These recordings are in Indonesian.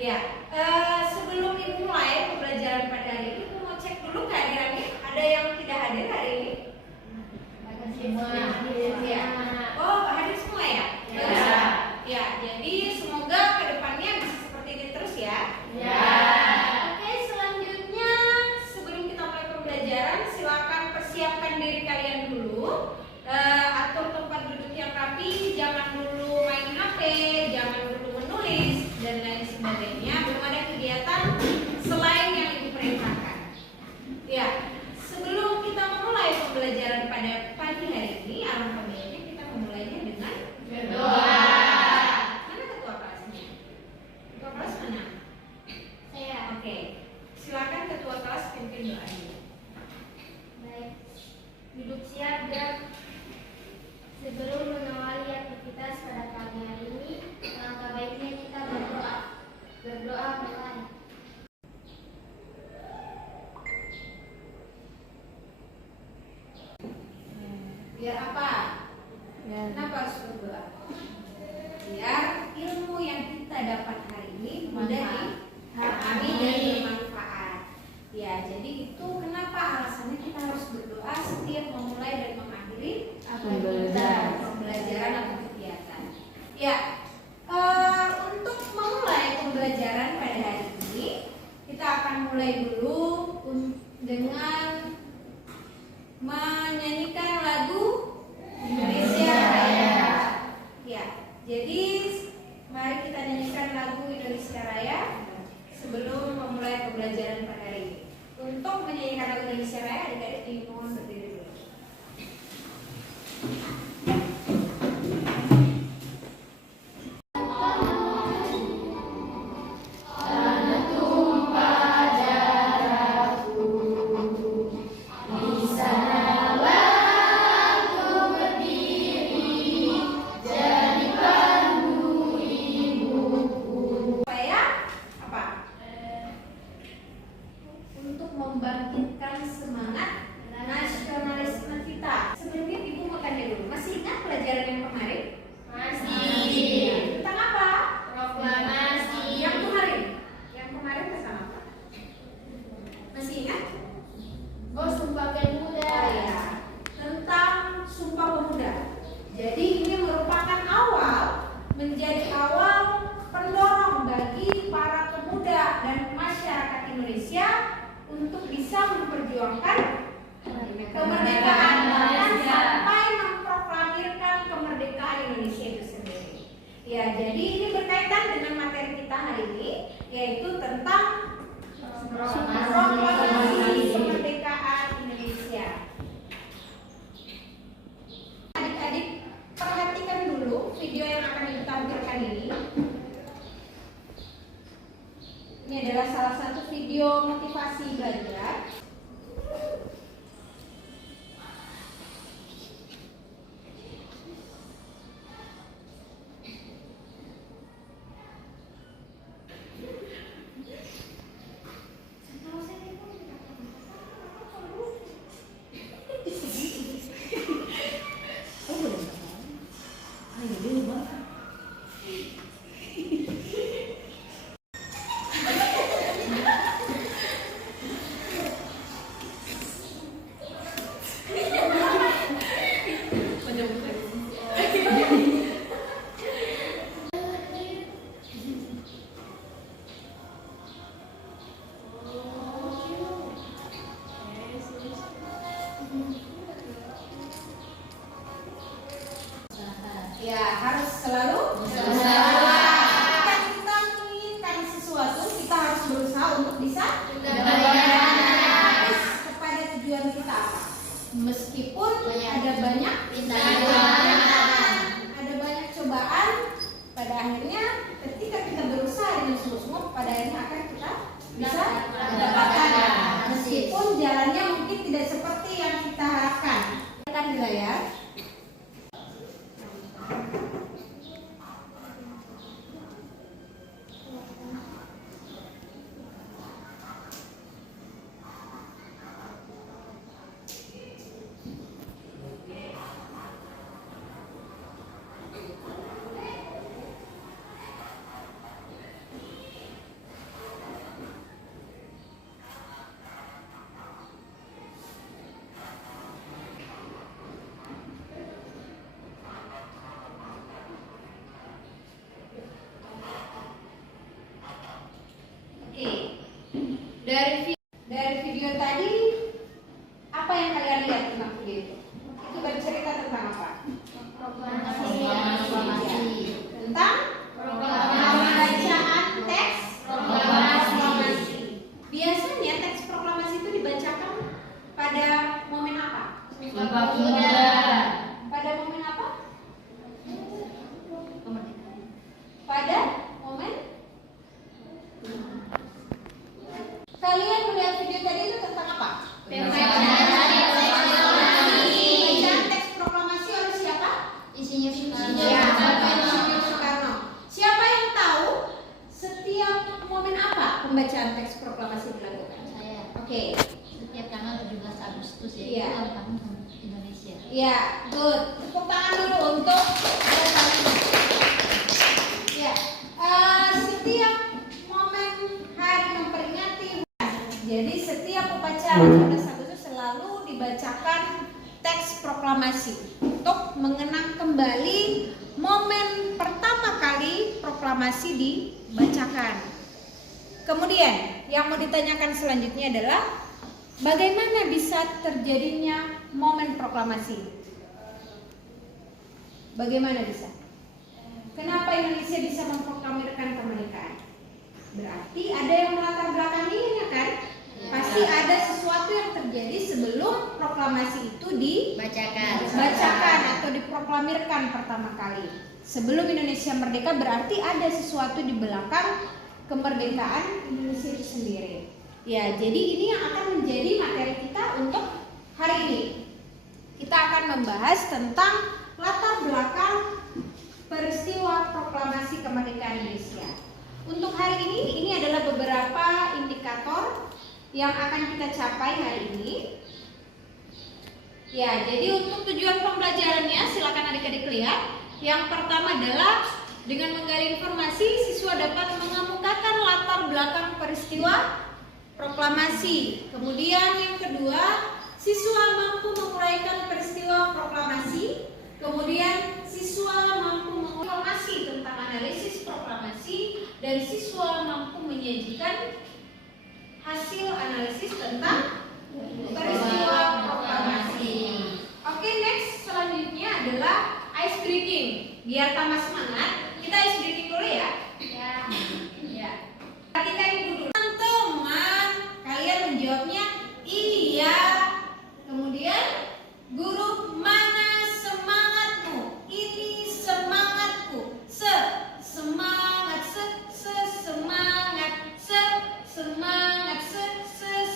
Ya, sebelum Ibu mulai pembelajaran pada hari ini, Ibu mau cek dulu kehadirannya. Ada yang tidak hadir hari ini? Semua. Ya. Oh, hadir semua ya? Ya. Ya, jadi semoga kedepannya bisa seperti ini terus ya. Ya. Oke, selanjutnya sebelum kita mulai pembelajaran, silakan persiapkan diri kalian dulu. Atur tempat duduk yang rapi, jangan dulu main HP, jangan dulu menulis dan lain sebagainya. Belum ada kegiatan selain yang Ibu perintahkan. Ya, sebelum kita memulai pembelajaran pada pagi hari ini, alangkah baiknya kita memulainya dengan berdoa. Mana ketua kelasnya? Ketua kelas mana? Saya. Oke, silakan ketua kelas pimpin doanya. Baik. Duduk siap dan sebelum mengawali aktivitas pada pagi hari ini, alangkah baiknya kita berdoa. Berdoa mulai. Biar apa? Kenapa harus berdoa? Biar ilmu yang kita dapat hari ini mudah dipahami dan bermanfaat. Ya, jadi itu kenapa alasannya kita harus berdoa setiap memulai dan mengakhiri pembelajaran atau kegiatan. Ya, untuk memulai pembelajaran pada hari ini, kita akan mulai dulu dengan menyanyikan lagu Indonesia Raya. Ya, jadi mari kita nyanyikan lagu Indonesia Raya sebelum memulai pembelajaran pada hari ini. Untuk menyanyikan lagu Indonesia Raya, adik-adik dimohon berdiri dulu. Untuk membangkitkan semangat nasionalisme kita. Sebelumnya Ibu mau tanya dulu, masih ingat pelajaran yang kemarin? Masih. Tentang apa? Proklamasi. Yang kemarin? Yang kemarin tentang apa? Masih ingat? Oh, Sumpah Pemuda. Ya, tentang Sumpah Pemuda. Jadi ini merupakan menjadi awal pendorong bagi para pemuda dan masyarakat Indonesia untuk bisa memperjuangkan kemerdekaan bahkan sampai memproklamirkan kemerdekaan Indonesia itu sendiri. Ya, jadi ini berkaitan dengan materi kita hari ini, yaitu tentang proklamasi kemerdekaan Indonesia. Adik-adik perhatikan dulu video yang akan ditampilkan ini. Ini adalah salah satu video motivasi belajar. Ya, harus selalu kita inginkan sesuatu, kita harus berusaha untuk bisa kepada tujuan kita apa? Meskipun ada banyak cobaan, pada akhirnya ketika kita berusaha dengan sungguh-sungguh, pada akhirnya akan kita bisa mendapatkan, meskipun jalannya mungkin tidak seperti yang kita harapkan. Kan ya. Dari video tadi, apa yang kalian lihat tentang video itu? Itu bercerita tentang apa? Tentang pembacaan teks proklamasi. Biasanya teks proklamasi itu dibacakan pada momen apa? Sumpah Pemuda. Pada momen apa? Pada momen? Kalian melihat video tadi itu tentang apa? Pembacaan teks proklamasi oleh siapa? Insinyur Ya, Bapak Insinyur Soekarno. Siapa yang tahu setiap momen apa pembacaan teks proklamasi dilakukan? Saya. Oke. Setiap tanggal 17 Agustus ya, Iya. itu ulang tahun Indonesia. Ya, good. Tepuk tangan dulu untuk ya. Setiap momen hari memperingati, jadi setiap upacara 17 Agustus selalu dibacakan teks proklamasi untuk mengenang kembali momen pertama kali proklamasi dibacakan. Kemudian yang mau ditanyakan selanjutnya adalah bagaimana bisa terjadinya momen proklamasi? Bagaimana bisa? Kenapa Indonesia bisa memproklamirkan kemerdekaan? Berarti ada yang melatar belakanginya kan? Pasti ada sesuatu yang terjadi sebelum proklamasi itu dibacakan atau diproklamirkan pertama kali. Sebelum Indonesia merdeka berarti ada sesuatu di belakang kemerdekaan Indonesia itu sendiri. Ya, jadi ini yang akan menjadi materi kita untuk hari ini. Kita akan membahas tentang latar belakang peristiwa proklamasi kemerdekaan Indonesia. Untuk hari ini adalah beberapa indikator yang akan kita capai hari ini. Ya, jadi untuk tujuan pembelajarannya silakan adik-adik lihat. Yang pertama adalah dengan menggali informasi, siswa dapat mengemukakan latar belakang peristiwa proklamasi. Kemudian yang kedua, siswa mampu menguraikan peristiwa proklamasi. Kemudian siswa mampu menginformasi tentang analisis proklamasi dan siswa mampu menyajikan hasil analisis tentang peristiwa proklamasi. Oke, next selanjutnya adalah ice breaking. Biar tambah semangat, kita ice breaking dulu ya. Ya. Perhatikan ibu dulu. Teman-teman, kalian menjawabnya iya. Kemudian guru, mana semangatmu? Ini semangatku. Semangat, semangat, semangat,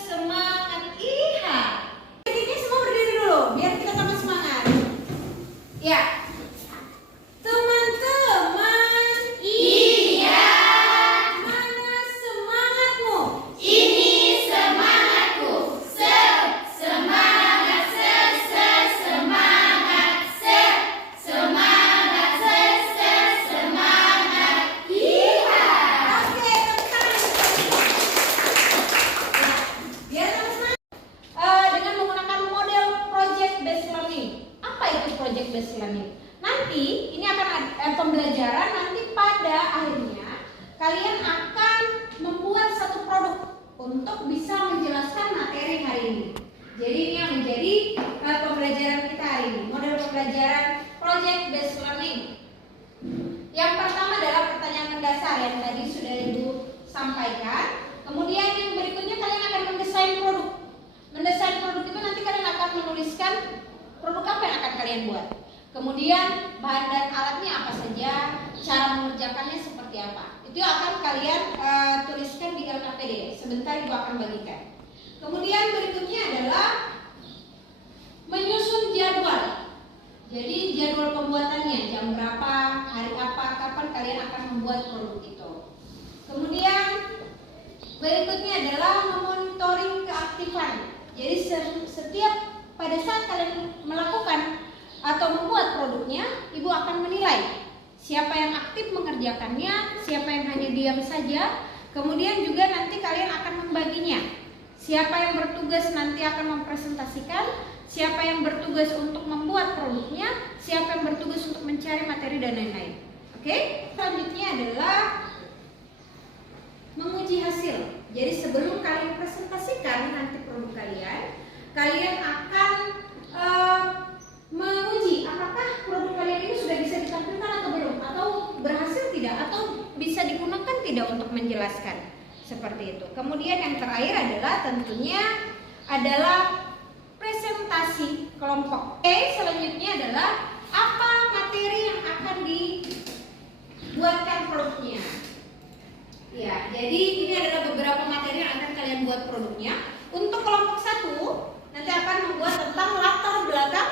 semangat. Iya. Ini semua berdiri dulu biar kita tambah semangat. Ya. Teman-teman, Iya. mana semangatmu? Ini semangatku. Semangat, semangat, semangat, semangat. Iya. Oke, tepuk tangan. Ya, biar tambah semangat. Dengan menggunakan model project based learning. Apa itu project based learning? Nanti ini akan ada pembelajaran, nanti pada akhirnya kalian akan membuat satu produk untuk bisa menjelaskan materi hari ini. Jadi ini yang menjadi pembelajaran kita hari ini, model pembelajaran project based learning. Yang pertama adalah pertanyaan mendasar yang tadi sudah Ibu sampaikan. Kemudian yang berikutnya kalian akan mendesain produk. Mendesain produk itu nanti kalian akan menuliskan produk apa yang akan kalian buat. Kemudian bahan dan alatnya apa saja, cara mengerjakannya seperti apa. Itu akan kalian tuliskan di LKPD. Sebentar Ibu akan bagikan. Kemudian berikutnya adalah menyusun jadwal. Jadi jadwal pembuatannya, jam berapa, hari apa, kapan kalian akan membuat produk itu. Kemudian berikutnya adalah memonitoring keaktifan. Jadi setiap pada saat kalian melakukan atau membuat produknya, Ibu akan menilai siapa yang aktif mengerjakannya, siapa yang hanya diam saja. Kemudian juga nanti kalian akan membaginya. Siapa yang bertugas nanti akan mempresentasikan, siapa yang bertugas untuk membuat produknya, siapa yang bertugas untuk mencari materi dan lain-lain. Oke? Selanjutnya adalah menguji hasil. Jadi sebelum kalian presentasikan nanti produk kalian, kalian akan menguji apakah produk kalian ini sudah bisa ditampilkan atau belum, atau berhasil tidak, atau bisa digunakan tidak untuk menjelaskan. Seperti itu. Kemudian yang terakhir adalah tentunya adalah presentasi kelompok. Selanjutnya adalah apa materi yang akan dibuatkan produknya. Ya, jadi ini adalah beberapa materi yang akan kalian buat produknya. Untuk kelompok 1 nanti akan membuat tentang latar belakang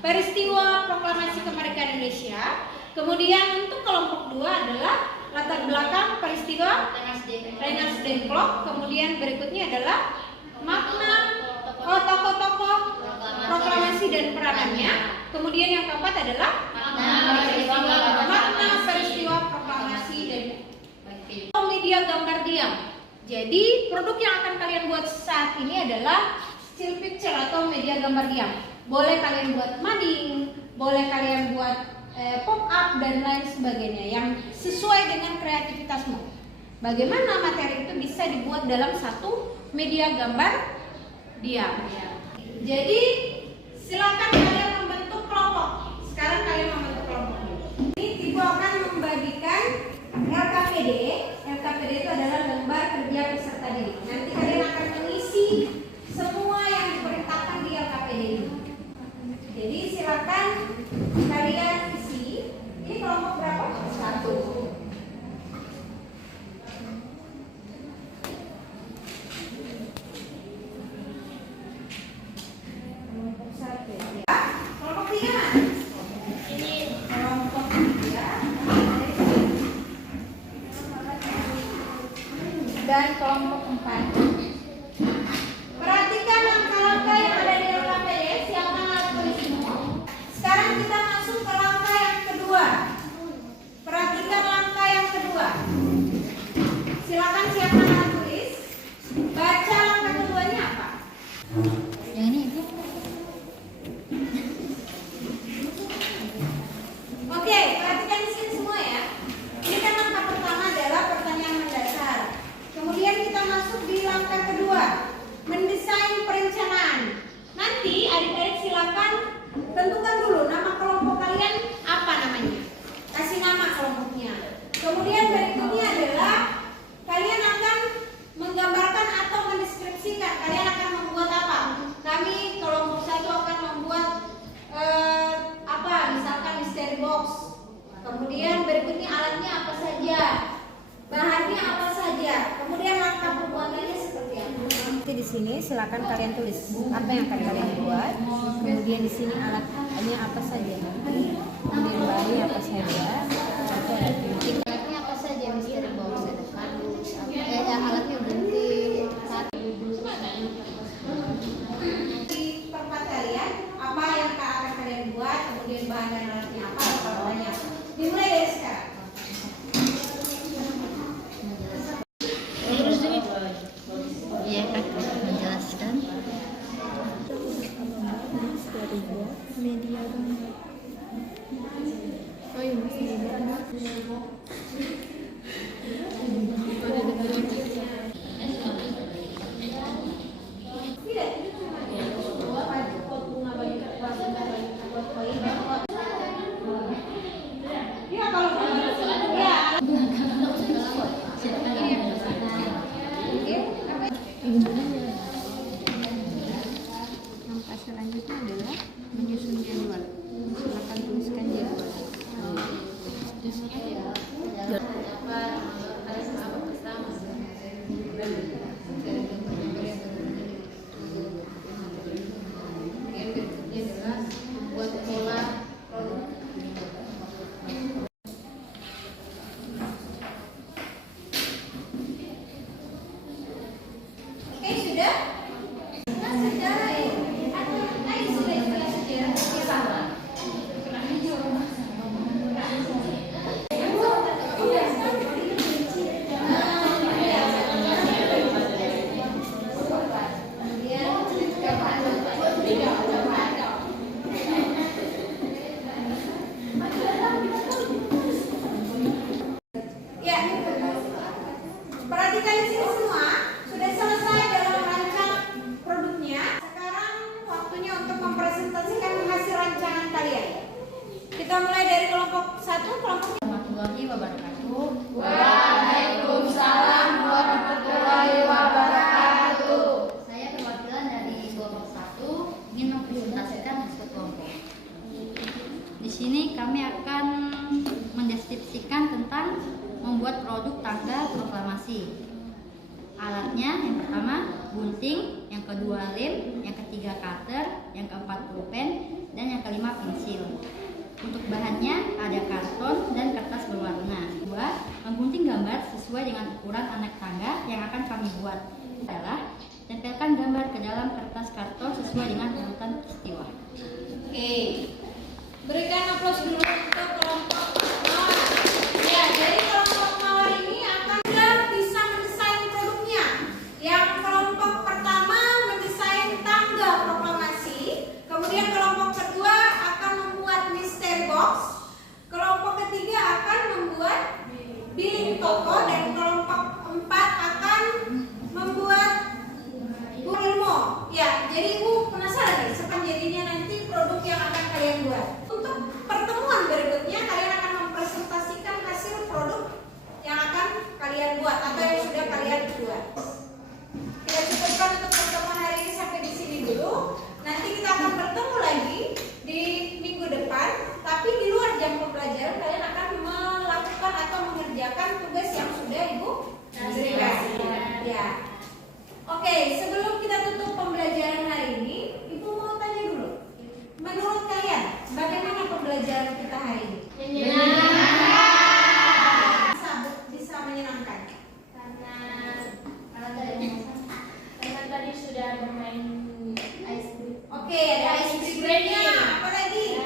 peristiwa proklamasi kemerdekaan Indonesia. Kemudian untuk kelompok 2 adalah latar belakang peristiwa Rengas Dengklok. Kemudian berikutnya adalah makna tokoh-tokoh proklamasi dan peranannya. Kemudian yang keempat adalah makna peristiwa proklamasi dan media gambar diam. Jadi produk yang akan kalian buat saat ini adalah still picture atau media gambar diam. Boleh kalian buat mading, boleh kalian buat pop up dan lain sebagainya yang sesuai dengan kreativitasmu. Bagaimana materi itu bisa dibuat dalam satu media gambar diam. Jadi silakan kalian membentuk kelompok. Sekarang kalian membentuk kelompok. Ini Ibu akan membagikan LKPD. LKPD itu adalah lembar kerja peserta didik. Nanti kalian akan mengisi semua yang diperintahkan di LKPD ini. Jadi silakan kalian isi. Ini kelompok berapa? 1. Dan kelompok 4. Perhatikan langkah-langkah yang ada di LKPD. Siapkan alat tulis semua. Sekarang kita masuk ke langkah yang kedua. Perhatikan langkah yang kedua. Silakan siapkan alat tulis. Baca langkah keduanya apa? Yang ini Ibu. Oke, perhatikan di sini semua ya. Ini kan langkah pertama adalah pertanyaan mendasar. Kemudian kita masuk di langkah kedua, mendesain perencanaan. Nanti adik-adik silakan tentukan dulu nama kelompok kalian apa namanya. Kasih nama kelompoknya. Kemudian berikutnya adalah kalian akan menggambarkan atau mendeskripsikan. Kalian akan membuat apa? Kami kelompok 1 akan membuat misalkan mystery box. Kemudian berikutnya alatnya apa saja, bahannya apa saja, kemudian langkah pembuatannya seperti apa. Nanti di sini silakan kalian tulis apa yang akan kalian buat. Kemudian di sini alatnya apa saja, kemudian bahannya apa saja, alatnya apa saja, mystery box ada kardus, alatnya gunting, di tempat kalian apa yang akan kalian buat, kemudian bahan dan alatnya apa, pertanyaannya. Dimulai dari sekarang. Iya Kak, menjelaskan. Media gambar. Oh iya, masih Langkah selanjutnya adalah menyusun jadwal. Silakan tuliskan jadwal. wabarakatuh. Waalaikumsalam warahmatullahi wabarakatuh. Saya perwakilan dari kelompok 1 ingin mempresentasikan hasil kelompok. Di sini kami akan mendeskripsikan tentang membuat produk tangga proklamasi. Alatnya yang pertama gunting, yang kedua lem, yang ketiga cutter, yang keempat pulpen, dan yang kelima pensil. Untuk bahannya ada karton dan kertas berwarna. Kedua, menggunting gambar sesuai dengan ukuran anak tangga yang akan kami buat. Adalah tempelkan gambar ke dalam kertas karton sesuai dengan urutan peristiwa. Oke, berikan aplaus dulu untuk kelompok mawar. Ya, jadi kelompok mawar ini akan bisa mendesain produknya. Yang kelompok pertama mendesain tangga proklamasi, kemudian kelompok kedua akan membuat mystery box, kelompok ketiga akan membuat billing toko, dan kelompok 4 akan membuat ilmu. Ya, jadi Ibu penasaran nih sepan jadinya nanti produk yang akan kalian buat. Untuk pertemuan berikutnya kalian akan mempresentasikan hasil produk yang akan kalian buat atau yang sudah kalian buat. Kita cukupkan untuk pertemuan hari ini sampai di sini dulu. Nanti kita akan bertemu lagi di minggu depan, tapi di luar jam pembelajaran kalian akan melakukan atau mengerjakan tugas yang sudah Ibu berikan. Ya. Oke, sebelum kita tutup pembelajaran hari ini, Ibu mau tanya dulu. Menurut kalian, bagaimana pembelajaran kita hari ini? Bisa menyenangkan. Karena tadi sudah bermain ice cream. Oke, ada ice cream-nya. Apa lagi?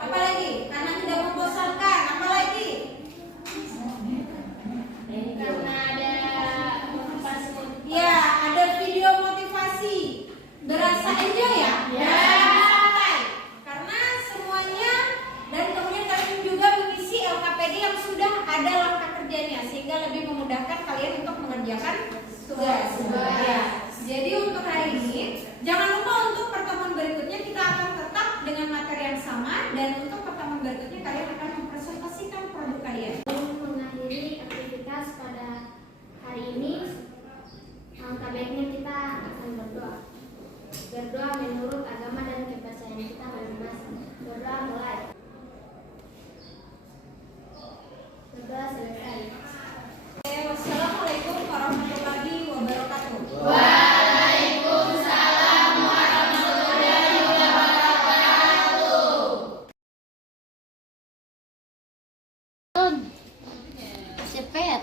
Apa lagi? Karena tidak membosankan. Apa lagi? Karena ada motivasi. Ya, ada video motivasi. Berasa enjoy ya? Ya. Santai. Karena semuanya, dan kemudian kalian juga mengisi LKPD yang sudah ada langkah kerjanya, sehingga lebih memudahkan kalian untuk mengerjakan tugas. Ya. Jadi untuk hari ini, jangan lupa untuk pertemuan berikutnya kita akan tetap dengan materi yang sama, dan untuk pertemuan berikutnya kalian akan mempresentasikan produk kalian. Mengakhiri aktivitas pada hari ini, langkah baiknya kita akan berdoa. Berdoa menurut agama dan kepercayaan kita masing-masing. Berdoa mulai. Berdoa selesai. Wassalamualaikum warahmatullahi wabarakatuh. Waalaikumsalam warahmatullahi wabarakatuh. Cepet.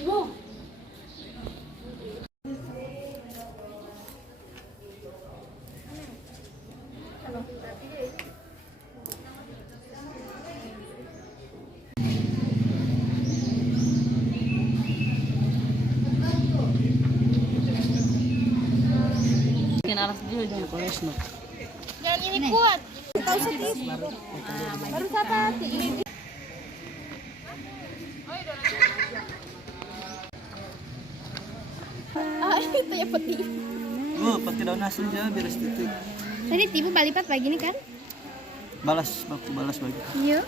Ibu. Jangan ini kuat. Baru siapa? Itu ya peti. Pakai daun asam aja biar estetik. Tadi tipu balipat pagi ini kan? Balas, baku balas bagi. Iya.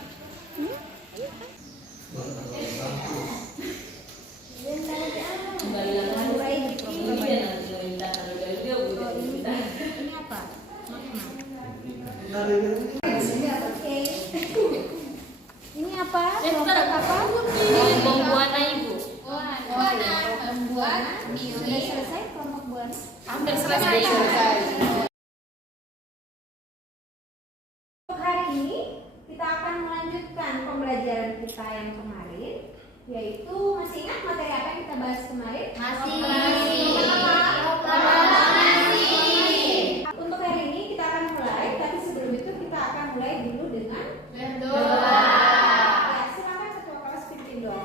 Ini apa? Oke. Ini apa? Kelompok apa? Kelompok buana ibu. Buana. Sudah selesai kelompok buana? Hampir selesai. Untuk hari ini kita akan melanjutkan pembelajaran kita yang kemarin, yaitu masih ingat materi apa yang kita bahas kemarin? Masih. Untuk hari ini kita akan mulai, tapi sebelum itu kita akan mulai dulu dengan Berdoa. Ya, silakan ketua kelas pimpin doa.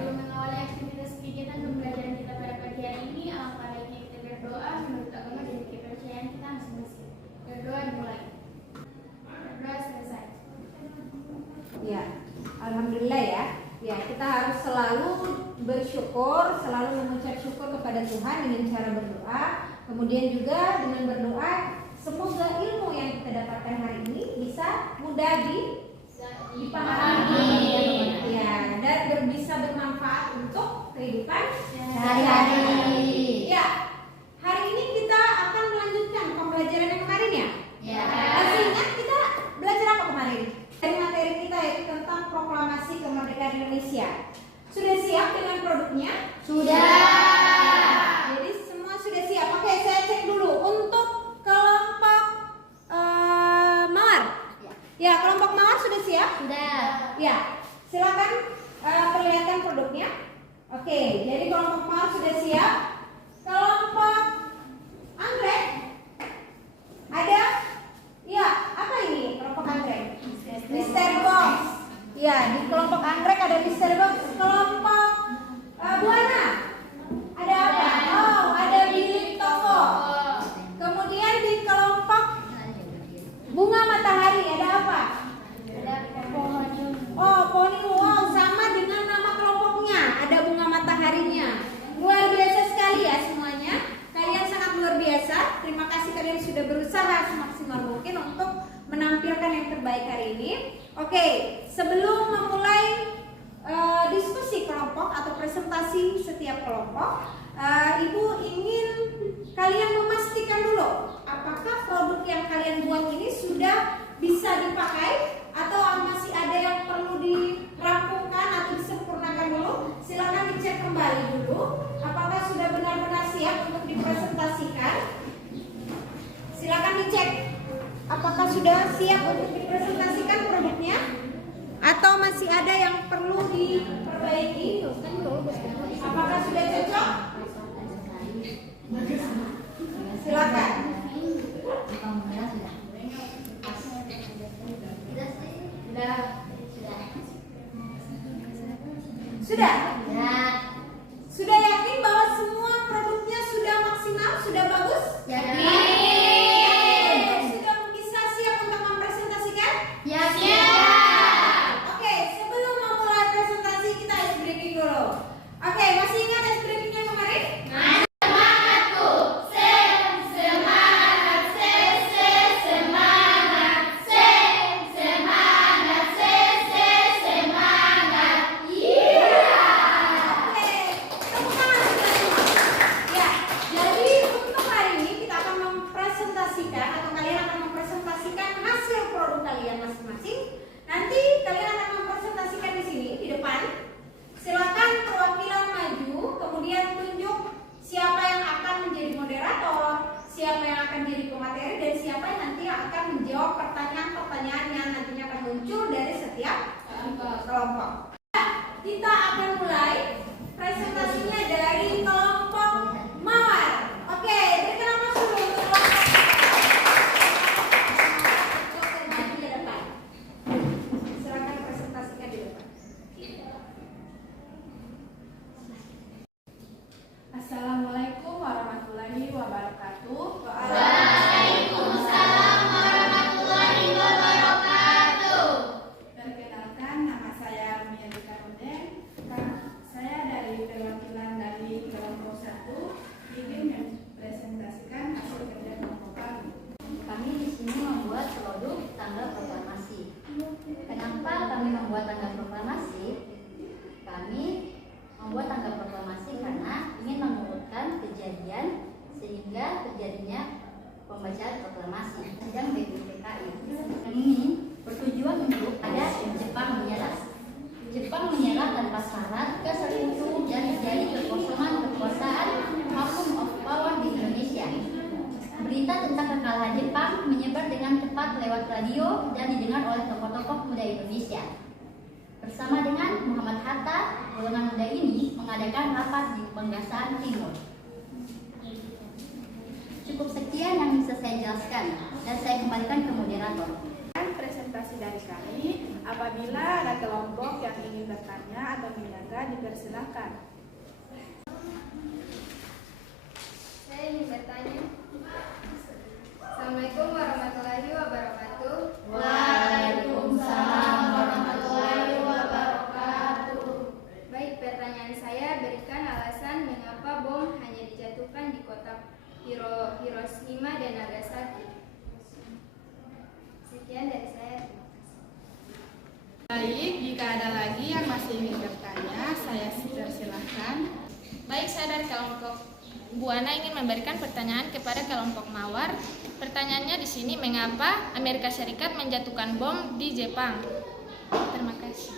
Mengawali aktivitas kegiatan pembelajaran kita pada pagi hari ini, alangkah baiknya kita berdoa menurut agama dan kepercayaan kita masing-masing. Berdoa dimulai. Berdoa selesai. Ya, alhamdulillah ya. Ya, kita harus selalu bersyukur, selalu mengucap syukur kepada Tuhan dengan cara berdoa. Kemudian juga dengan berdoa, semoga ilmu mudah dipahami, ya, dan bisa bermanfaat untuk kehidupan sehari-hari. Ya, hari ini kita akan melanjutkan pembelajaran yang kemarin ya. Ya. Masih ingat kita belajar apa kemarin? Dari materi kita yaitu tentang proklamasi kemerdekaan Indonesia. Sudah siap dengan produknya? Sudah. Jadi semua sudah siap. Oke, saya cek dulu untuk kelompok mawar. Ya, kelompok mawar sudah siap? Sudah. Ya, silakan perlihatkan produknya. Oke, jadi kelompok mawar sudah siap. Kelompok anggrek ada? Ya, apa ini kelompok anggrek? Mystery box. Ya, di kelompok anggrek ada mystery box. Kelompok buana ada apa? Oh, ada bilik toko. Kemudian di kelompok bunga matahari ada apa? Oh, poni. Wow, sama dengan nama kelompoknya. Ada bunga mataharinya. Luar biasa sekali ya semuanya. Kalian sangat luar biasa. Terima kasih kalian sudah berusaha semaksimal mungkin untuk menampilkan yang terbaik hari ini. Oke, sebelum memulai diskusi kelompok atau presentasi setiap kelompok, Ibu ingin kalian memastikan dulu apakah produk yang kalian buat ini sudah bisa dipakai atau masih ada yang perlu dirampungkan atau disempurnakan dulu. Silakan dicek kembali dulu apakah sudah benar-benar siap untuk dipresentasikan. Silakan dicek apakah sudah siap untuk dipresentasikan produknya atau masih ada yang perlu diperbaiki. Apakah sudah cocok? Silakan. Sudah? Sudah yakin bahwa semua produknya sudah maksimal, sudah bagus? Sudah bisa siap untuk mempresentasikan? Oke, sebelum memulai presentasi kita ice breaking dulu. Oke, masih ingat ice breakingnya kemarin? Oke, tepuk tangan sudah semua. Ya, jadi untuk hari ini kita akan mempresentasikan atau kalian akan mempresentasikan hasil produk kalian masing-masing. Nanti kalian akan mempresentasikan di sini di depan. Silakan perwakilan maju, kemudian tunjuk siapa yang akan menjadi moderator, siapa yang akan jadi pemateri, dan siapa yang nanti akan menjawab pertanyaan-pertanyaan yang nantinya akan muncul dari setiap kelompok. Kita akan mulai presentasinya dari kelompok mawar. Oke, berikan nafas dulu untuk kelompok maju di depan. Silakan presentasikan di depan. Assalamualaikum warahmatullahi wabarakatuh. Perkenalkan, nama saya Mielika Rudeng. Saya dari perwakilan dari kelompok 1 ingin mempresentasikan hasil kerja kelompok kami. Kami di sini membuat produk tanggal proklamasi. Kenapa kami membuat tanggal proklamasi? Kami membuat tanggal proklamasi karena ingin mengurutkan kejadian sehingga terjadinya pembacaan proklamasi sidang BPPKI. Ini bertujuan untuk ada Jepang menyerah. Jepang menyerah tanpa syarat ke Sekutu dan terjadi kekosongan kekuasaan vacuum of power di Indonesia. Berita tentang kekalahan Jepang menyebar dengan cepat lewat radio dan didengar oleh tokoh-tokoh muda Indonesia. Bersama dengan Muhammad Hatta, golongan muda ini mengadakan rapat di Penggasaan Timur. Cukup sekian yang bisa saya jelaskan dan saya kembalikan ke moderator. Presentasi dari kami, apabila ada kelompok yang ingin bertanya atau menjaga, dipersilakan. Saya ingin bertanya. Assalamualaikum warahmatullahi wabarakatuh. Waalaikumsalam warahmatullahi wabarakatuh. Baik, pertanyaan saya, berikan alasan mengapa bom hanya dijatuhkan di kota Hiroshima dan Nagasaki. Sekian dari saya. Terima kasih. ada lagi yang masih ingin bertanya, saya persilahkan. Baik, saya dari kelompok Buana ingin memberikan pertanyaan kepada kelompok Mawar. Pertanyaannya di sini, mengapa Amerika Serikat menjatuhkan bom di Jepang? Terima kasih.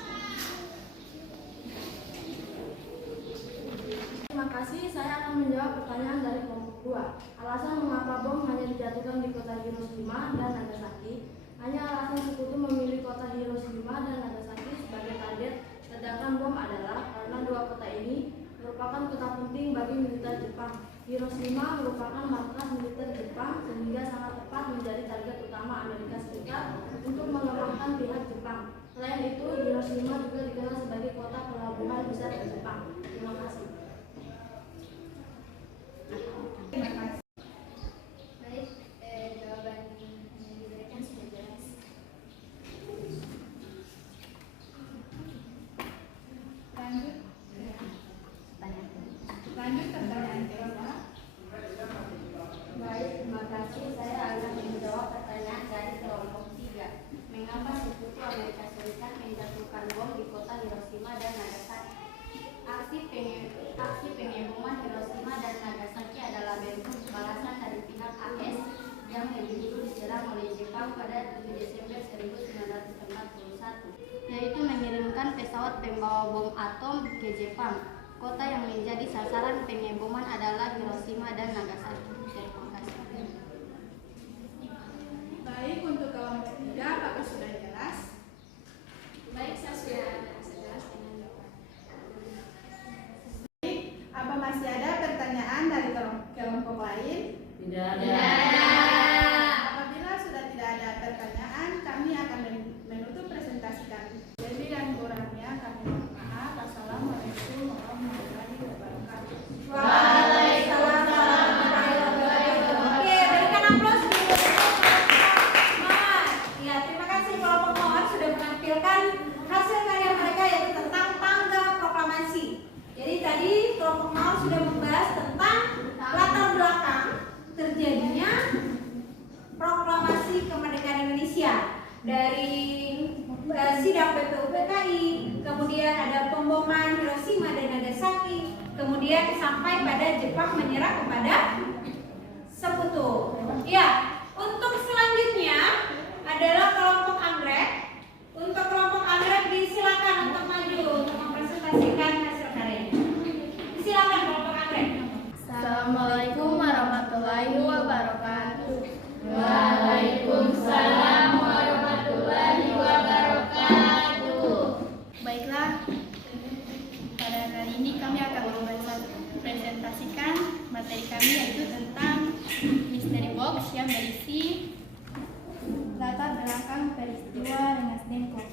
Terima kasih, saya akan menjawab pertanyaan dari kelompok 2. Alasan mengapa bom hanya dijatuhkan di kota Hiroshima dan Nagasaki, hanya alasan sekutu memilih kota Hiroshima dan Nagasaki sebagai target ledakan bom adalah karena dua kota ini merupakan kota penting bagi militer Jepang. Hiroshima merupakan markas militer Jepang sehingga sangat tepat menjadi target utama Amerika Serikat untuk melemahkan pihak Jepang. Selain itu, Hiroshima juga dikenal sebagai kota pelabuhan besar Jepang. Terima kasih. Baik, jawaban yang diberikan sudah jelas. Lanjut. Lanjut pertanyaan kedua. Baik, terima kasih. Saya akan menjawab pertanyaan dari kelompok 3. Mengapa sekutu Amerika Serikat menjatuhkan bom di kota Hiroshima dan Nagasaki? Aksi pengeboman Hiroshima dan Nagasaki adalah bentuk balasan dari pihak AS yang lebih dulu diserang oleh Jepang pada 7 Desember 1941, yaitu mengirimkan pesawat pembawa bom atom ke Jepang. Kota yang menjadi sasaran pengeboman adalah Hiroshima dan Nagasaki. Terima kasih. Baik, untuk kelompok 3, apakah sudah jelas? Baik, saya sudah jelas dengan jawaban. Baik, apa masih ada pertanyaan dari kelompok lain? Tidak Apabila sudah tidak ada pertanyaan, kami akan menutup presentasi kami. Lebih dan kurangnya kami mohon maaf. Assalamualaikum warahmatullahi wabarakatuh. Waalaikumsalam warahmatullahi wabarakatuh. Oke, berikan aplaus dulu. Semangat. Ya, terima kasih kelompok Mawar sudah menampilkan hasil karya mereka yaitu tentang tangga proklamasi. Jadi tadi kelompok Mawar sudah membahas tentang latar belakang terjadinya proklamasi kemerdekaan Indonesia dari sidang BPUPKI, kemudian ada pemboman Hiroshima dan Nagasaki, kemudian sampai pada Jepang menyerah kepada sekutu. Ya, untuk selanjutnya adalah kelompok anggrek. Untuk kelompok anggrek disilakan untuk maju untuk mempresentasikan hasil karyanya. Disilakan kelompok anggrek. Assalamualaikum warahmatullahi wabarakatuh. Waalaikumsalam warahmatullahi wabarakatuh. Baiklah, pada kali ini kami akan mempresentasikan materi kami yaitu tentang Mystery Box yang berisi latar belakang peristiwa Rengas Dengklok.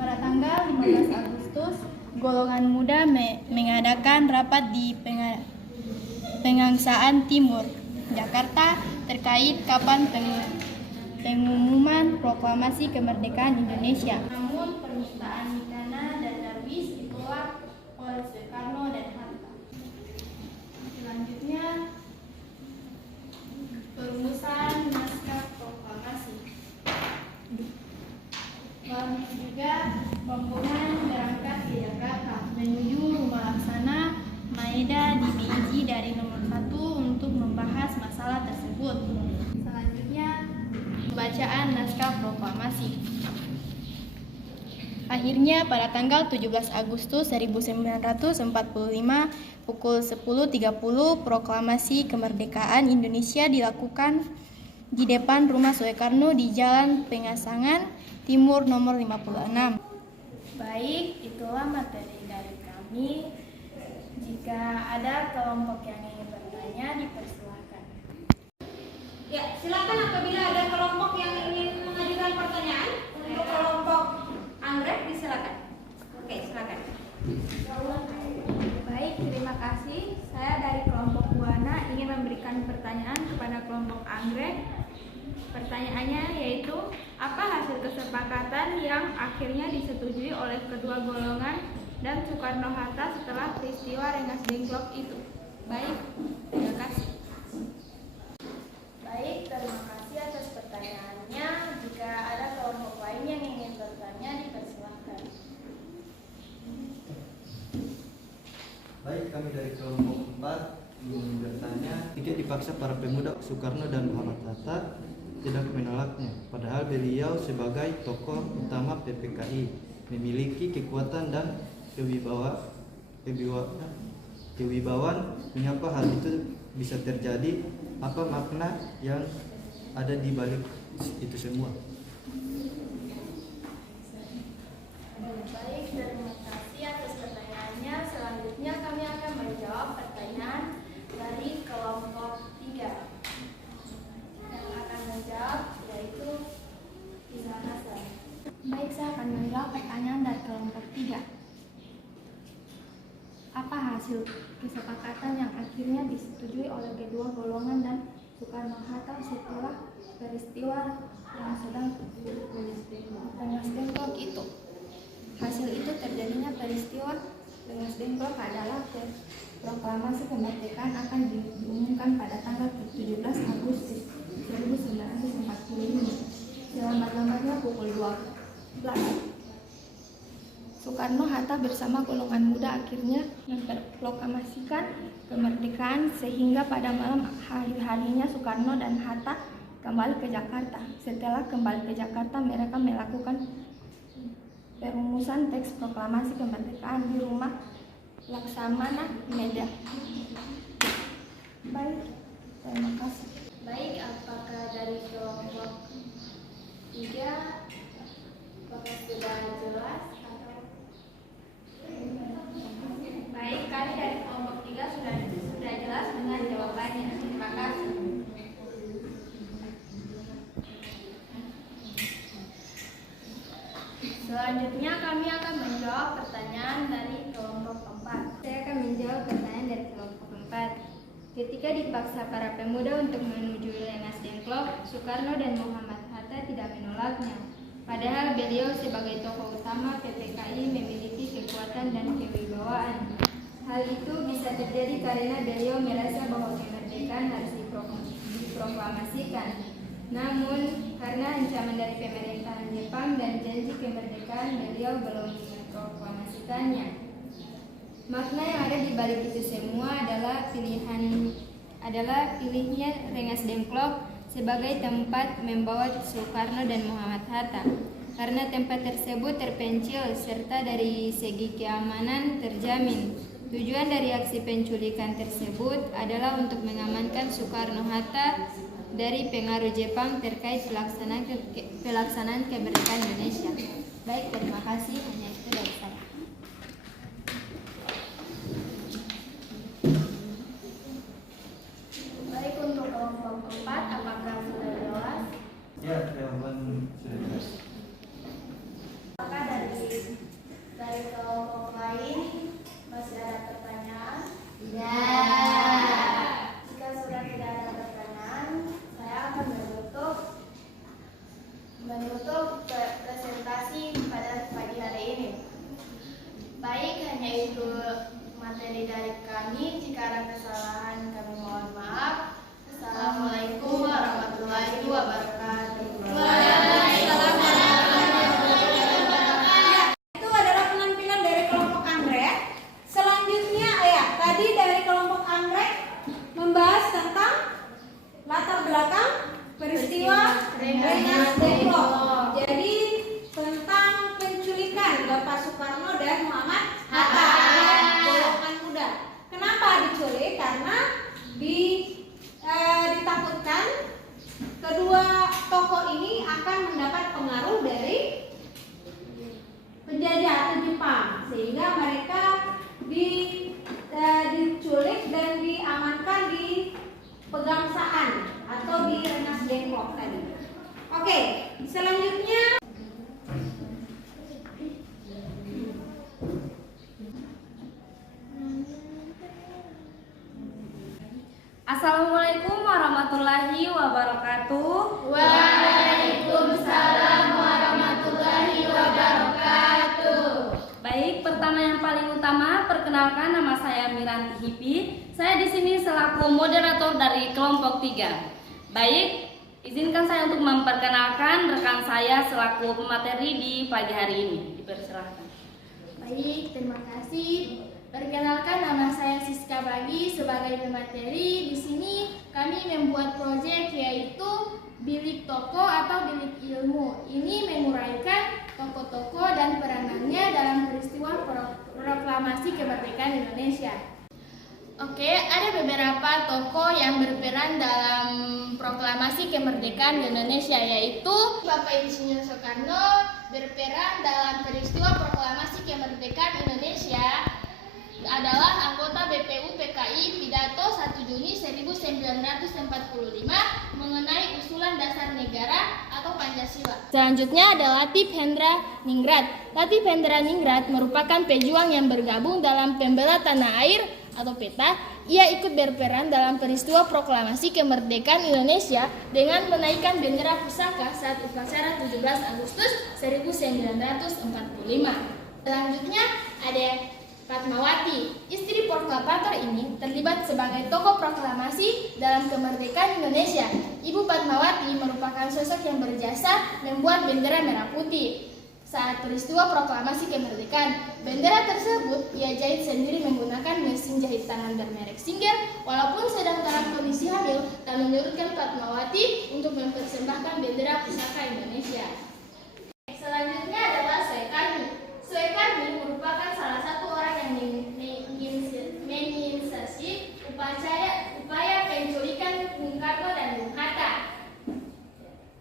Pada tanggal 15 Agustus, golongan muda mengadakan rapat di Pengangsaan Timur, Jakarta terkait kapan pengumuman proklamasi kemerdekaan Indonesia. Namun permintaan Mikana dan Darwis ditolak oleh Soekarno dan Hatta. Selanjutnya, perumusan naskah proklamasi. Lalu juga rombongan berangkat ke Jakarta menuju rumah laksana Maeda di Meiji dari nomor 1 untuk membahas masalah tersebut. Selanjutnya, pembacaan naskah proklamasi. Akhirnya pada tanggal 17 Agustus 1945 pukul 10.30 proklamasi kemerdekaan Indonesia dilakukan di depan rumah Soekarno di Jalan Pengasangan Timur nomor 56. Baik, itulah materi dari kami. Jika ada kelompok yang ingin bertanya, dipersilahkan. Ya, silakan apabila ada kelompok yang ingin mengajukan pertanyaan. Untuk kelompok anggrek disilakan. Oke, silakan. Baik, terima kasih. Saya dari kelompok Buana ingin memberikan pertanyaan kepada kelompok anggrek. Pertanyaannya yaitu, apa hasil kesepakatan yang akhirnya disetujui oleh kedua golongan dan Soekarno-Hatta setelah peristiwa Rengas Dengklok itu? Baik, terima kasih. Baik, terima kasih atas pertanyaannya. Jika ada kelompok lain yang ingin bertanya, dipersilahkan. kami dari kelompok 4 ingin bertanya, jika dipaksa para pemuda Soekarno dan Muhammad Hatta tidak menolaknya, padahal beliau sebagai tokoh utama PPKI memiliki kekuatan dan kewibawaan. Mengapa hal itu bisa terjadi? Apa makna yang ada di balik itu semua? Baik, terima kasih atas pertanyaannya. Selanjutnya kami akan menjawab pertanyaan dari kelompok 3. Yang akan menjawab yaitu Iza Hasan. Baik, saya akan menjawab pertanyaan dari kelompok 3. Apa hasil kesepakatan yang akhirnya disetujui oleh kedua golongan dan Soekarno-Hatta setelah peristiwa yang sedang Rengas Dengklok itu? Hasil itu terjadinya peristiwa Rengas Dengklok adalah proklamasi kemerdekaan akan diumumkan pada tanggal 17 Agustus 1945 selambat-lambatnya pukul 12. Soekarno-Hatta bersama golongan muda akhirnya memproklamasikan kemerdekaan sehingga pada malam hari-harinya Soekarno dan Hatta kembali ke Jakarta. Setelah kembali ke Jakarta, mereka melakukan perumusan teks proklamasi kemerdekaan di rumah Laksamana Medan. Baik, terima kasih. Baik, apakah dari kelompok 3 apakah sudah jelas atau Baik, kami dari kelompok 3 sudah jelas dengan jawabannya. Terima kasih. Selanjutnya kami akan menjawab pertanyaan dari kelompok 4. Saya akan menjawab pertanyaan dari kelompok 4. Ketika dipaksa para pemuda untuk menuju Rengas Dengklok, Soekarno dan Muhammad Hatta tidak menolaknya. Padahal beliau sebagai tokoh utama PPKI memiliki kekuatan dan kewibawaan. Hal itu bisa terjadi karena beliau merasa bahwa kemerdekaan harus diproklamasikan. Namun, karena ancaman dari pemerintahan Jepang dan janji kemerdekaan, beliau belum memproklamasikannya. Makna yang ada di balik itu semua adalah pilihnya Rengas Dengklok sebagai tempat membawa Soekarno dan Muhammad Hatta. Karena tempat tersebut terpencil serta dari segi keamanan terjamin. Tujuan dari aksi penculikan tersebut adalah untuk mengamankan Soekarno-Hatta dari pengaruh Jepang terkait pelaksanaan kemerdekaan Indonesia. Baik, terima kasih. Hanya itu dari saya. Baik, untuk kelompok 4 apakah sudah jelas? Ya, jawaban sudah jelas. Apakah dari kelompok lain masih ada pertanyaan? Tidak. Jika sudah tidak ada pertanyaan, saya akan menutup presentasi pada pagi hari ini. Baik, hanya itu materi dari kami. Jika ada kesalahan, kami mohon maaf. Assalamualaikum warahmatullahi wabarakatuh. Itu adalah penampilan dari kelompok anggrek. Selanjutnya tadi dari kelompok anggrek membahas tentang latar belakang peristiwa Rengas Dengklok. Jadi tentang penculikan Bapak Soekarno dan Muhammad Hatta, golongan muda. Kenapa diculik? Karena ditakutkan kedua tokoh ini akan mendapat pengaruh dari penjajah atau Jepang, sehingga mereka diculik dan diamankan di Pegangsaan atau di Rengas Dengklok tadi. Oke, selanjutnya Assalamualaikum warahmatullahi wabarakatuh. Waalaikumsalam warahmatullahi wabarakatuh. Baik, pertama yang paling utama, perkenalkan nama saya Miranti Hipi. Saya di sini selaku moderator dari kelompok 3. Baik, izinkan saya untuk memperkenalkan rekan saya selaku pemateri di pagi hari ini. Dipersilahkan. Baik, terima kasih. Perkenalkan, nama saya Siska Bagi sebagai pemateri. Di sini kami membuat proyek yaitu bilik toko atau bilik ilmu. Ini menguraikan tokoh-tokoh dan peranannya dalam peristiwa proklamasi kemerdekaan Indonesia. Oke, ada beberapa tokoh yang berperan dalam proklamasi kemerdekaan Indonesia, yaitu Bapak Insinyur Soekarno berperan dalam peristiwa proklamasi kemerdekaan Indonesia adalah anggota BPU PKI pidato 1 Juni 1945 mengenai usulan dasar negara atau Pancasila. Selanjutnya ada Latif Hendra Ningrat. Latif Hendra Ningrat merupakan pejuang yang bergabung dalam Pembela Tanah Air atau PETA. Ia ikut berperan dalam peristiwa proklamasi kemerdekaan Indonesia dengan menaikkan bendera pusaka saat upacara 17 Agustus 1945. Selanjutnya ada Fatmawati. Istri proklamator ini terlibat sebagai tokoh proklamasi dalam kemerdekaan Indonesia. Ibu Fatmawati merupakan sosok yang berjasa membuat bendera merah putih saat peristiwa proklamasi kemerdekaan. Bendera tersebut ia jahit sendiri menggunakan mesin jahit tangan bermerek Singer. Walaupun sedang dalam kondisi hamil, tak menyurutkan Fatmawati untuk mempersembahkan bendera pusaka Indonesia. Selanjutnya adalah Soekarno. Soekarno merupakan salah satu orang yang menginisiasi upaya penculikan Bung Karno dan Bung Hatta.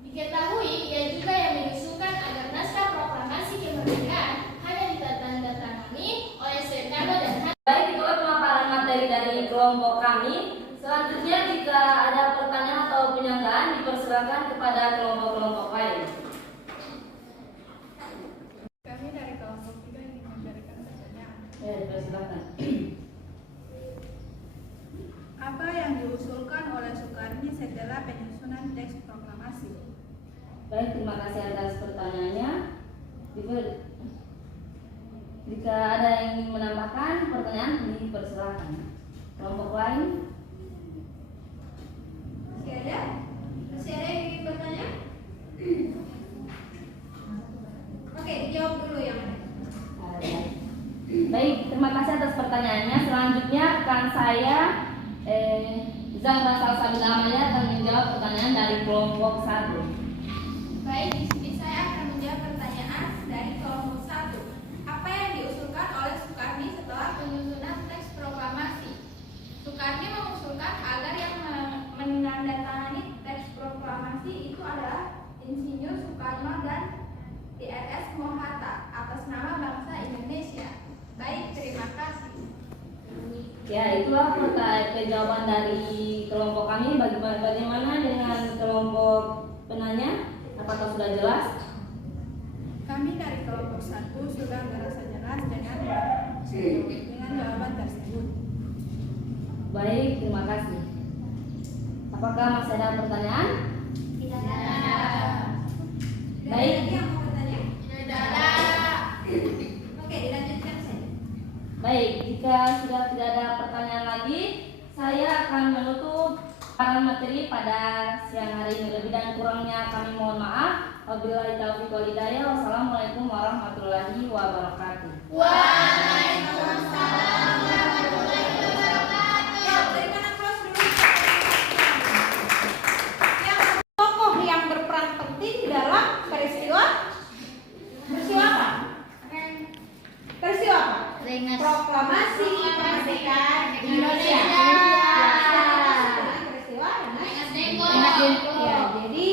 Diketahui ia juga yang mengusulkan agar naskah proklamasi kemerdekaan hanya ditandatangani oleh Soekarno dan Hatta. Baik, itulah pemaparan materi dari kelompok kami. Selanjutnya, jika ada pertanyaan atau penyanggahan, dipersilakan kepada kelompok-kelompok lain. Kami dari kelompok 3 ingin memberikan pertanyaan. Dipersilakan. Apa yang diusulkan oleh Soekarno setelah penyusunan teks proklamasi? Baik, terima kasih atas pertanyaannya. Jika ada yang ingin menambahkan pertanyaan, dipersilakan. Kelompok lain? Masih ada? Masih ada yang ingin bertanya? Oke, dijawab dulu yang ada. Baik, terima kasih atas pertanyaannya. Selanjutnya rekan saya Zahra Salsabila Amalia akan menjawab pertanyaan dari kelompok 1. Baik, di sini saya akan menjawab pertanyaan dari kelompok 1. Apa yang diusulkan oleh Soekarno setelah penyusunan teks proklamasi? Soekarno mengusulkan agar yang menandatangani teks proklamasi itu adalah Insinyur Soekarno dan DRS Mohatta atas nama bangsa Indonesia. Baik, terima kasih. Ya, itulah jawaban dari kelompok kami. Bagaimana dengan kelompok penanya? Apakah sudah jelas? Kami dari kelompok 1 sudah merasa jelas dengan jawaban tersebut. Baik, terima kasih. Apakah masih ada pertanyaan? Tidak ada. Baik. Ada yang mau bertanya? Tidak ada. Oke, dilanjutkan saja. Baik, jika sudah tidak ada pertanyaan lagi, saya akan menutup para materi pada siang hari ini. Lebih dan kurangnya kami mohon maaf. Wabillahi taufiq wal hidayah. Wassalamualaikum warahmatullahi wabarakatuh. Waalaikumsalam warahmatullahi wabarakatuh. Ya, berikan aplaus dulu. Yang tokoh yang berperan penting dalam peristiwa apa? Peristiwa apa? Rengas. Proklamasi kemerdekaan Indonesia. Peristiwa Rengas Dengklok. Ya, jadi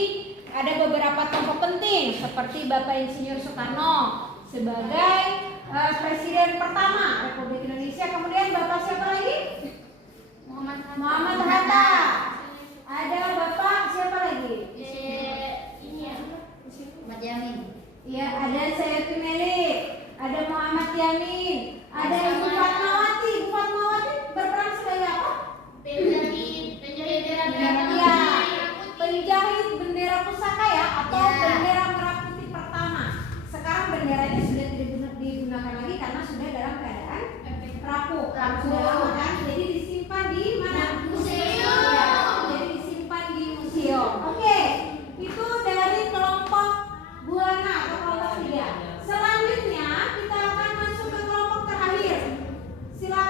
ada beberapa tokoh penting seperti Bapak Insinyur Soekarno sebagai Presiden pertama Republik Indonesia. Kemudian Bapak siapa lagi? Muhammad Hatta. Ada Bapak siapa lagi? Ahmad Yamin. Ya, ada Sayyidul Melik, ada Muhammad Yamin, ada Ibu Fatmawati. Ibu Fatmawati berperan sebagai apa? Penjahit Ya, penjahit bendera pusaka ya, atau bendera merah putih pertama. Sekarang benderanya sudah tidak digunakan lagi karena sudah dalam keadaan rapuh. Sudah lama kan? Jadi disimpan di mana? Museum. Ya, jadi disimpan di museum. Oke, itu dari kelompok Buana atau kelompok 3. Selanjutnya kita akan masuk ke kelompok terakhir. Silakan.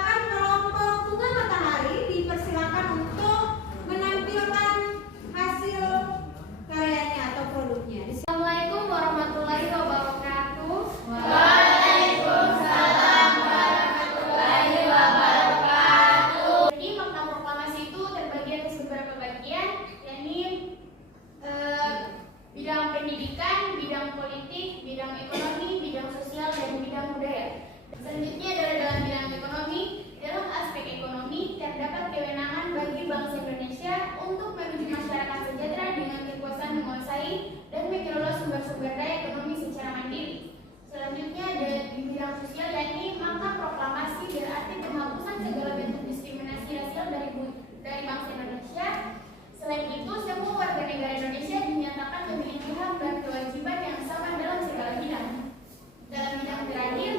pendidikan, bidang politik, bidang ekonomi, bidang sosial, dan bidang budaya. Selanjutnya adalah dalam bidang ekonomi. Dalam aspek ekonomi, terdapat kewenangan bagi bangsa Indonesia untuk menuju masyarakat sejahtera dengan kekuasaan menguasai dan mengelola sumber-sumber daya ekonomi secara mandiri. Selanjutnya ada di bidang sosial, yakni makna proklamasi berarti penghapusan segala bentuk diskriminasi rasial dari bangsa Indonesia. Selain itu, semua warga negara Indonesia dinyatakan memiliki hak dan kewajiban yang sama dalam segala bidang. Dalam bidang terakhir,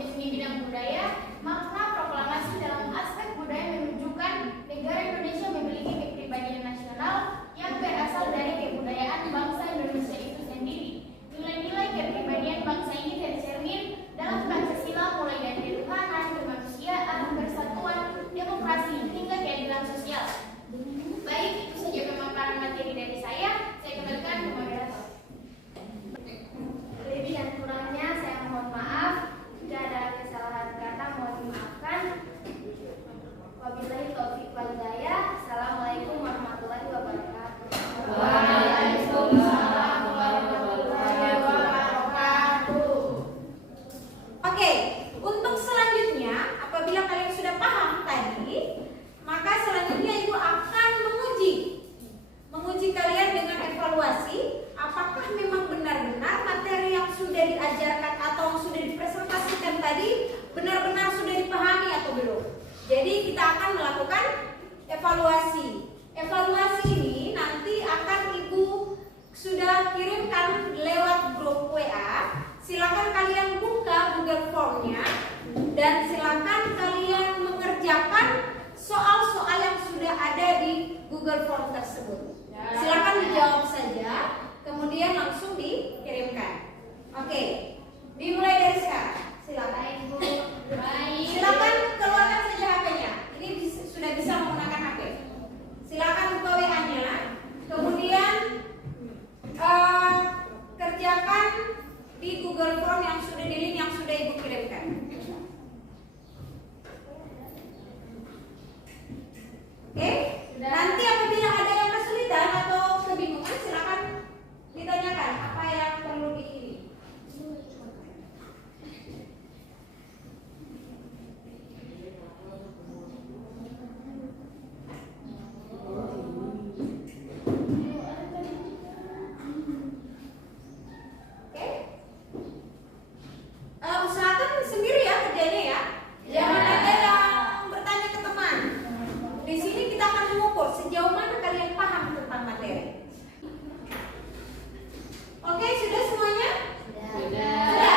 yakni bidang budaya, makna proklamasi dalam aspek budaya menunjukkan negara Indonesia memiliki kepribadian nasional yang berasal dari kebudayaan bangsa Indonesia itu sendiri. Nilai-nilai kepribadian bangsa ini tercermin dalam Pancasila, mulai dari ketuhanan, kemanusiaan, persatuan, demokrasi, hingga keadilan sosial. Baik, itu saja pemaparan materi dari saya. Saya kembalikan ke moderator. Lebih dan kurangnya saya mohon maaf. Jika ada kesalahan kata mohon dimaafkan. Wabillahi taufiq wal hidayah. Assalamualaikum warahmatullahi wabarakatuh. Waalaikumsalam warahmatullahi wabarakatuh. Oke, untuk selanjutnya, apabila kalian sudah paham tadi, maka selanjutnya Ibu akan menguji kalian dengan evaluasi apakah memang benar-benar materi yang sudah diajarkan atau yang sudah dipresentasikan tadi benar-benar sudah dipahami atau belum. Jadi kita akan melakukan evaluasi. Evaluasi ini nanti akan Ibu sudah kirimkan lewat grup WA. Silakan kalian buka Google Form-nya dan silakan kalian mengerjakan soal-soal yang sudah ada di Google Form tersebut. Silakan dijawab saja, kemudian langsung dikirimkan. Oke, dimulai dari sekarang. Silakan. Silakan keluarkan saja HP-nya. Ini sudah bisa menggunakan HP. Silakan buka WA-nya, kemudian kerjakan di Google Form yang sudah di link yang sudah Ibu kirimkan. Oke, nanti apabila ada yang kesulitan atau kebingungan, silakan ditanyakan apa yang perlu di ini. Usahakan sendiri ya kerjanya ya. Jangan ada yang bertanya ke teman. Di sini kita akan mengukur sejauh mana kalian paham tentang materi. Oke, sudah semuanya? Sudah.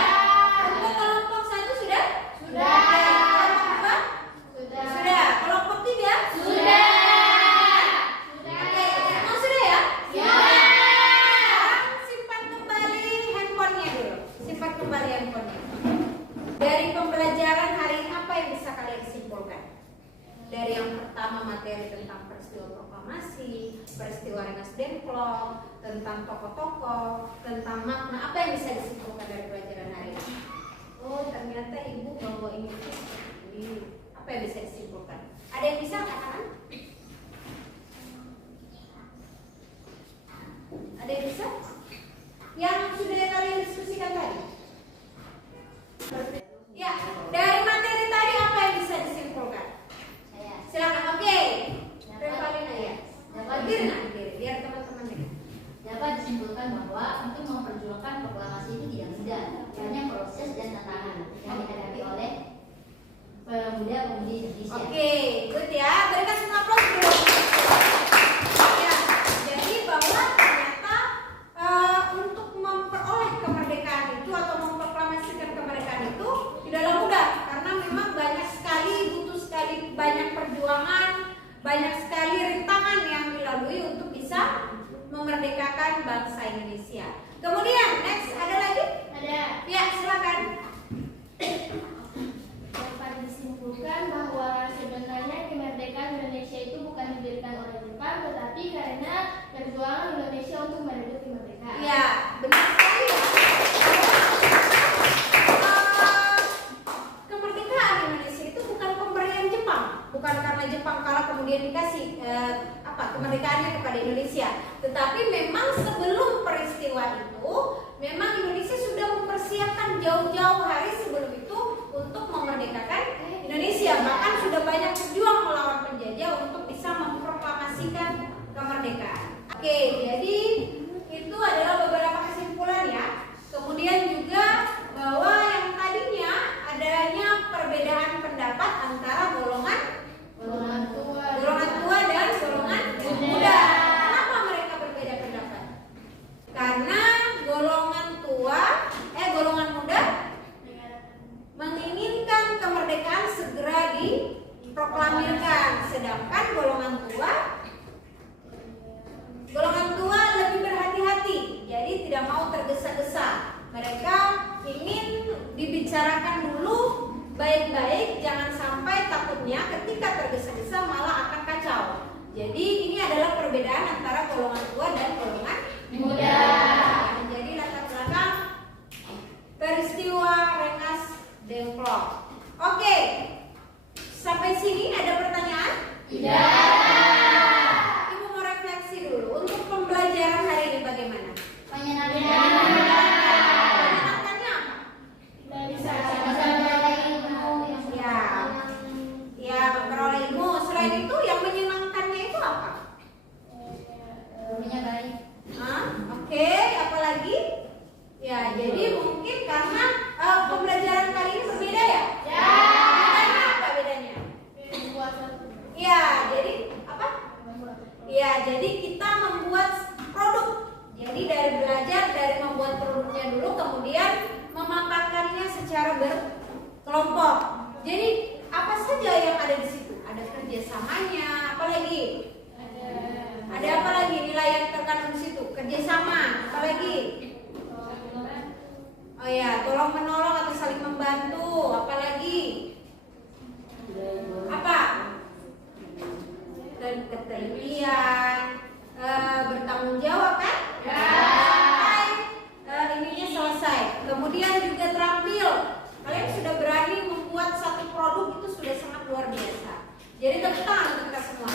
Untuk kelompok 1 sudah? Sudah. Kelompok 2? Sudah. Kelompok 3? Sudah. Oke, semua sudah ya? Sekarang simpan kembali handphonenya dulu. Simpan kembali handphonenya. Dari pembelajaran hari ini apa yang bisa kalian simpulkan? Dari yang pertama materi tentang peristiwa proklamasi, peristiwa Rengas Dengklok, tentang tokoh-tokoh, tentang makna, apa yang bisa disimpulkan dari pelajaran hari ini? Oh, ternyata Ibu bawa ini. Apa yang bisa disimpulkan? Ada yang bisa katakan? Ada yang bisa? Yang sudah kalian diskusikan tadi? Ya, dari materi tadi apa yang bisa disimpulkan? Silakan. Oke. Revalina ya. Biar teman-teman dengar. Dapat disimpulkan bahwa untuk memperjuangkan proklamasi itu tidak mudah, banyak proses dan tantangan yang dihadapi oleh pemuda-pemudi Indonesia. Oke, good ya. Berikan semua aplaus dulu. Ya, jadi bahwa ternyata untuk memperoleh kemerdekaan itu atau memproklamasikan kemerdekaan itu tidaklah mudah, karena memang butuh sekali banyak perjuangan, banyak sekali rintangan yang dilalui untuk bisa memerdekakan bangsa Indonesia. Kemudian next ada lagi? Ada. Ya, silakan. Dapat disimpulkan bahwa sebenarnya kemerdekaan proklamirkan. Sedangkan golongan tua lebih berhati-hati, jadi tidak mau tergesa-gesa. Mereka ingin dibicarakan dulu baik-baik, jangan sampai takutnya ketika tergesa-gesa malah akan kacau. Jadi ini adalah perbedaan antara golongan tua dan golongan muda. Jadi latar belakang peristiwa Rengas Dengklok. Oke, sampai sini ada pertanyaan? Tidak. Ibu mau refleksi dulu. Untuk pembelajaran hari ini bagaimana? Menyenangkannya apa? Ya, memperoleh ilmu. Selain itu, yang menyenangkannya itu apa? Gurunya baik. Oke, apalagi? Ya, jadi mungkin karena pembelajaran kali ini berbeda ya? Bedanya apa bedanya? Ya, jadi apa? Ya, jadi kita membuat produk. Jadi dari belajar dari membuat produknya dulu, kemudian memaparkannya secara berkelompok. Jadi apa saja yang ada di situ? Ada kerjasamanya, apalagi? Ada apa lagi nilai yang terkandung di situ? Kerjasama, apalagi? Oh ya, tolong menolong atau saling membantu, apalagi? Apa? Dan ketelitian, bertanggung jawab kan? Sampai ininya selesai. Kemudian juga terampil. Kalian sudah berani membuat satu produk itu sudah sangat luar biasa. Jadi tepuk tangan untuk kita semua.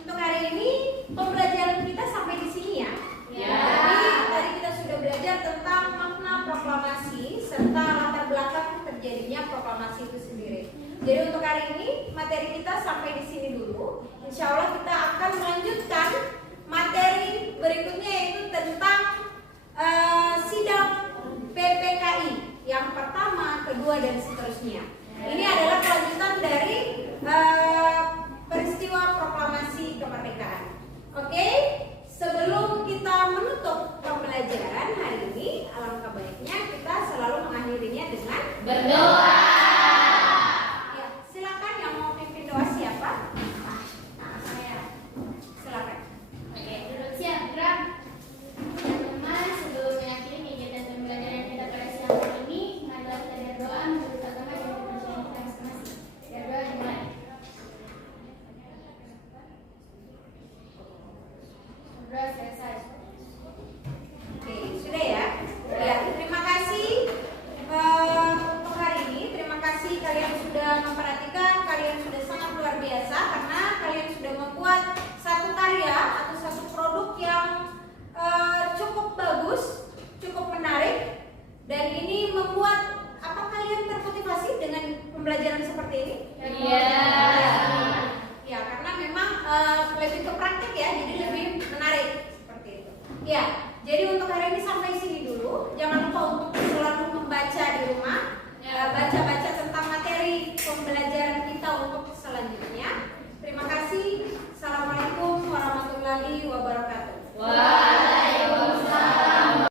Untuk hari ini pembelajaran kita sampai di sini ya. Jadi tadi kita sudah belajar tentang makna proklamasi serta latar belakang terjadinya proklamasi itu sendiri. Jadi untuk hari ini materi kita sampai di sini dulu. Insya Allah kita akan melanjutkan materi berikutnya yaitu tentang sidang PPKI yang pertama, kedua dan seterusnya. Ini adalah kelanjutan dari peristiwa proklamasi kemerdekaan. Oke, sebelum kita menutup pembelajaran hari ini, alangkah baiknya kita selalu mengakhirinya dengan berdoa. Ya, silakan yang mau pimpin doa siapa? Saya. Silakan. Oke, duduk siap, gerak. Teman-teman, sebelum mengakhiri kegiatan pembelajaran kita pada siang hari ini, marilah kita berdoa menurut agama dan kepercayaan kita masing-masing. Berdoa dimulai. Berdoa selesai. Oke, sudah ya. Ya, terima kasih untuk hari ini. Terima kasih kalian sudah memperhatikan. Kalian sudah sangat luar biasa karena kalian sudah membuat satu karya atau satu produk yang cukup bagus, cukup menarik, dan ini membuat apa kalian termotivasi dengan pembelajaran seperti ini? Iya. Ya, karena memang lebih ke praktik ya, jadi lebih menarik seperti itu. Ya, jadi untuk hari ini sampai sini dulu. Jangan lupa untuk selalu membaca